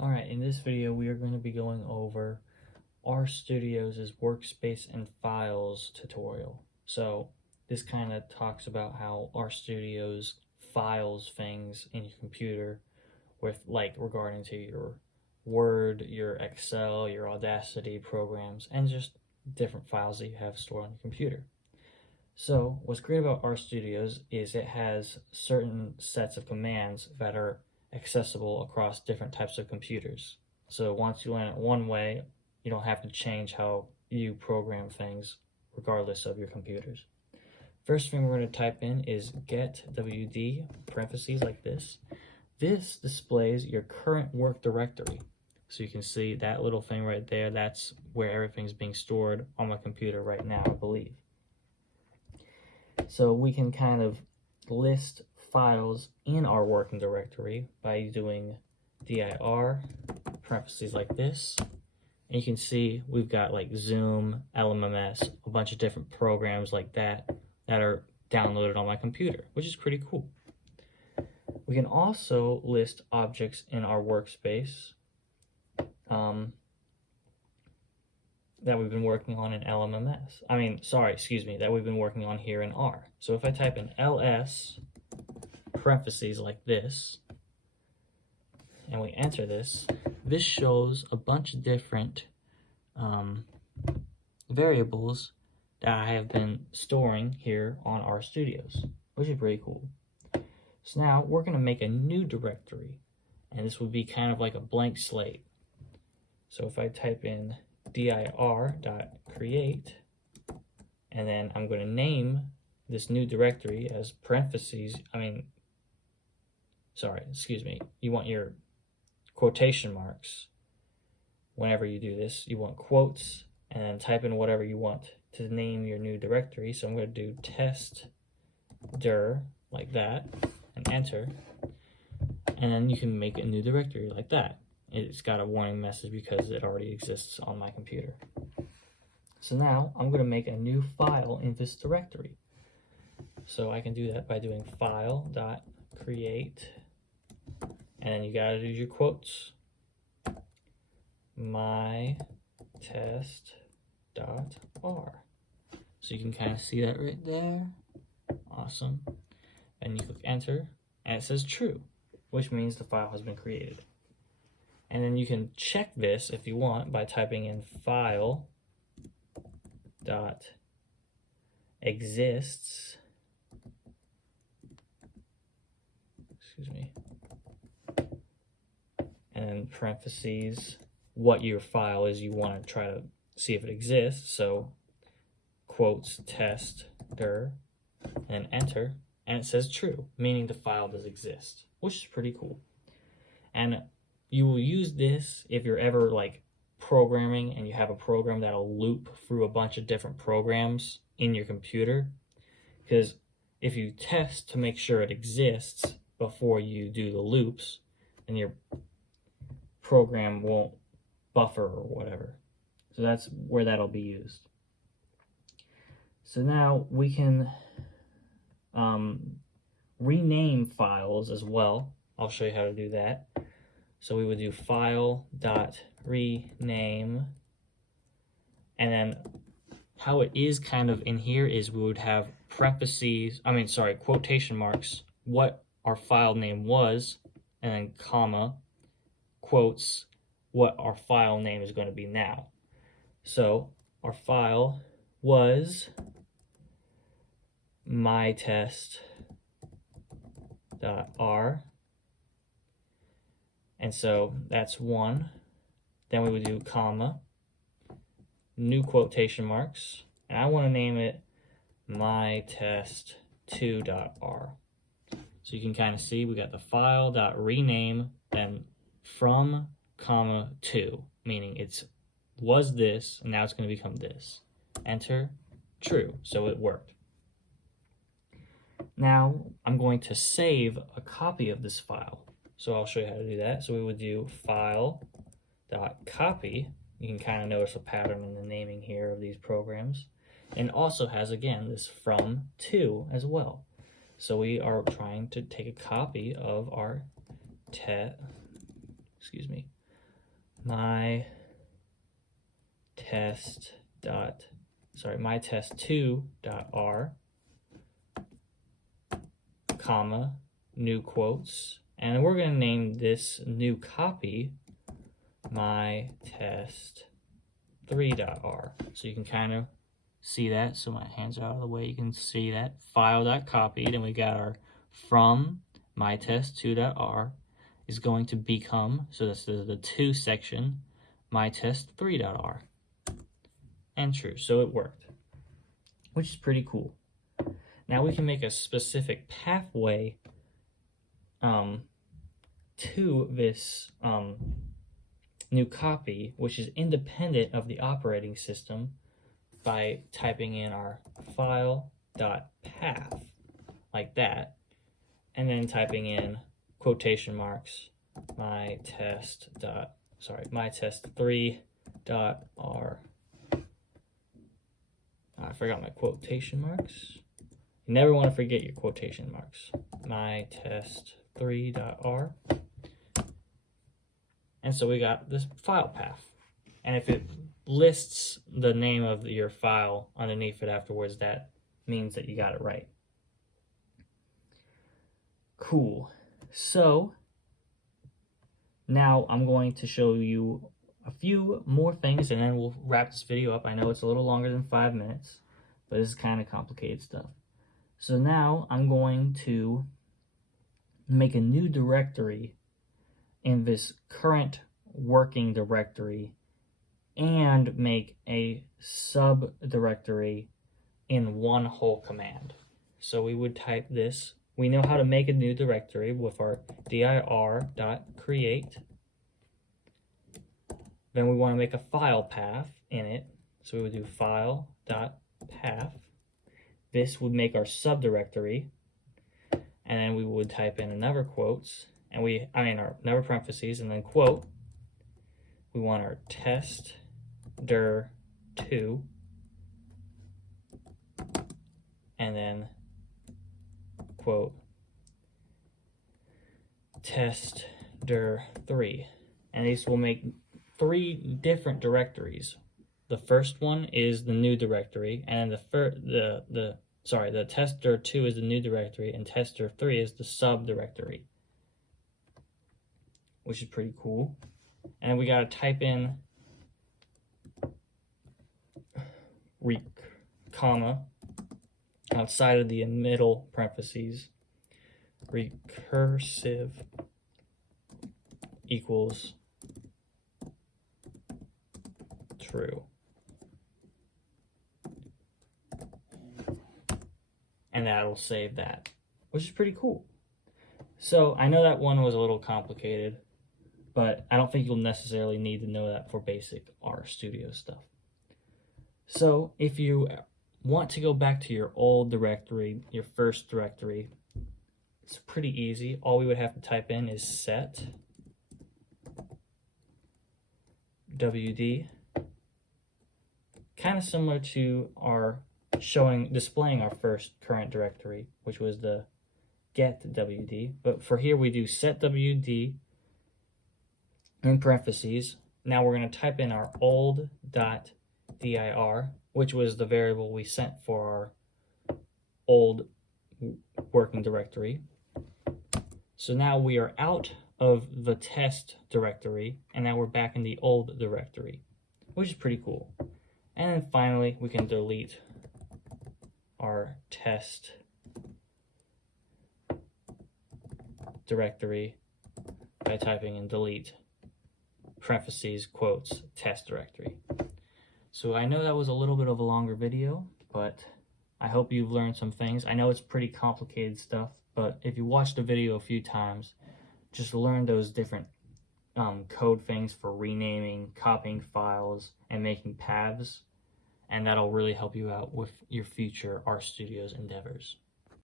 Alright, in this video we are going to be going over RStudio's Workspace and Files tutorial. So this kind of talks about how RStudio's files things in your computer with regarding to your Word, your Excel, your Audacity programs, and just different files that you have stored on your computer. So what's great about RStudios is it has certain sets of commands that are accessible across different types of computers. So once you learn it one way, you don't have to change how you program things regardless of your computers. First thing we're going to type in is get wd parentheses like this. This displays your current work directory. So you can see that little thing right there, that's where everything's being stored on my computer right now, I believe. So we can kind of list files in our working directory by doing dir parentheses like this. And you can see we've got like Zoom, LMMS, a bunch of different programs like that that are downloaded on my computer, which is pretty cool. We can also list objects in our workspace that we've been working on in LMMS. That we've been working on here in R. So if I type in ls parentheses like this, and we enter this, this shows a bunch of different variables that I have been storing here on RStudios, which is pretty cool. So now we're going to make a new directory, and this would be kind of like a blank slate. So if I type in dir.create, and then I'm going to name this new directory as you want your quotation marks. Whenever you do this, you want quotes, and then type in whatever you want to name your new directory. So I'm going to do test_dir like that, and enter, and then you can make a new directory like that. It's got a warning message because it already exists on my computer. So now I'm going to make a new file in this directory. So I can do that by doing file.create, and then you got to do your quotes. My test.r. So you can kind of see that right there. Awesome. And you click enter, and it says true, which means the file has been created. And then you can check this if you want by typing in file.exists, and then parentheses what your file is you want to try to see if it exists. So quotes test_dir, and enter, and it says true, meaning the file does exist, which is pretty cool. And you will use this if you're ever programming and you have a program that'll loop through a bunch of different programs in your computer. Because if you test to make sure it exists before you do the loops, then your program won't buffer or whatever. So that's where that'll be used. So now we can rename files as well. I'll show you how to do that. So we would do file.rename, and then how it is kind of in here is we would have quotation marks, what our file name was, and then comma, quotes, what our file name is going to be now. So our file was mytest.r. And so that's one. Then we would do comma, new quotation marks, and I want to name it mytest2.r. So you can kind of see we got the file.rename, then from comma to, meaning it was this, and now it's going to become this. Enter, true, so it worked. Now I'm going to save a copy of this file. So I'll show you how to do that. So we would do file.copy. You can kind of notice a pattern in the naming here of these programs. And also has, again, this from to as well. So we are trying to take a copy of our my test2.r, comma, new quotes, and we're going to name this new copy my test3.r. So you can kind of see that. So my hands are out of the way. You can see that file.copied, and we got our from my test2.r is going to become, so this is the to section, my test3.r, and true. So it worked, which is pretty cool. Now we can make a specific pathway to this new copy, which is independent of the operating system, by typing in our file.path like that, and then typing in quotation marks my test3.r. I forgot my quotation marks. You never want to forget your quotation marks. My test3.r. And so we got this file path. And if it lists the name of your file underneath it afterwards, that means that you got it right. Cool. So now I'm going to show you a few more things, and then we'll wrap this video up. I know it's a little longer than 5 minutes, but this is kind of complicated stuff. So now I'm going to make a new directory in this current working directory and make a subdirectory in one whole command. So we would type this. We know how to make a new directory with our dir.create. Then we want to make a file path in it. So we would do file.path. This would make our subdirectory. And then we would type in another quotes, and our another parentheses, and then quote. We want our testdir2, and then quote testdir3, and these will make 3 different directories. The first one is the new directory, and the testdir2 is the new directory, and testdir3 is the subdirectory, which is pretty cool. And we got to type in comma outside of the middle parentheses, recursive equals true. And that'll save that, which is pretty cool. So I know that one was a little complicated, but I don't think you'll necessarily need to know that for basic RStudio stuff. So if you want to go back to your old directory, your first directory, it's pretty easy. All we would have to type in is set wd, kind of similar to our displaying our first current directory, which was the get wd, but for here we do set wd in parentheses. Now we're going to type in our old.dir, which was the variable we sent for our old working directory. So now we are out of the test directory, and now we're back in the old directory, which is pretty cool. And then finally, we can delete our test directory by typing in delete parentheses quotes test directory. So I know that was a little bit of a longer video, but I hope you've learned some things. I know it's pretty complicated stuff, but if you watch the video a few times, just learn those different code things for renaming, copying files, and making paths, and that'll really help you out with your future RStudio endeavors.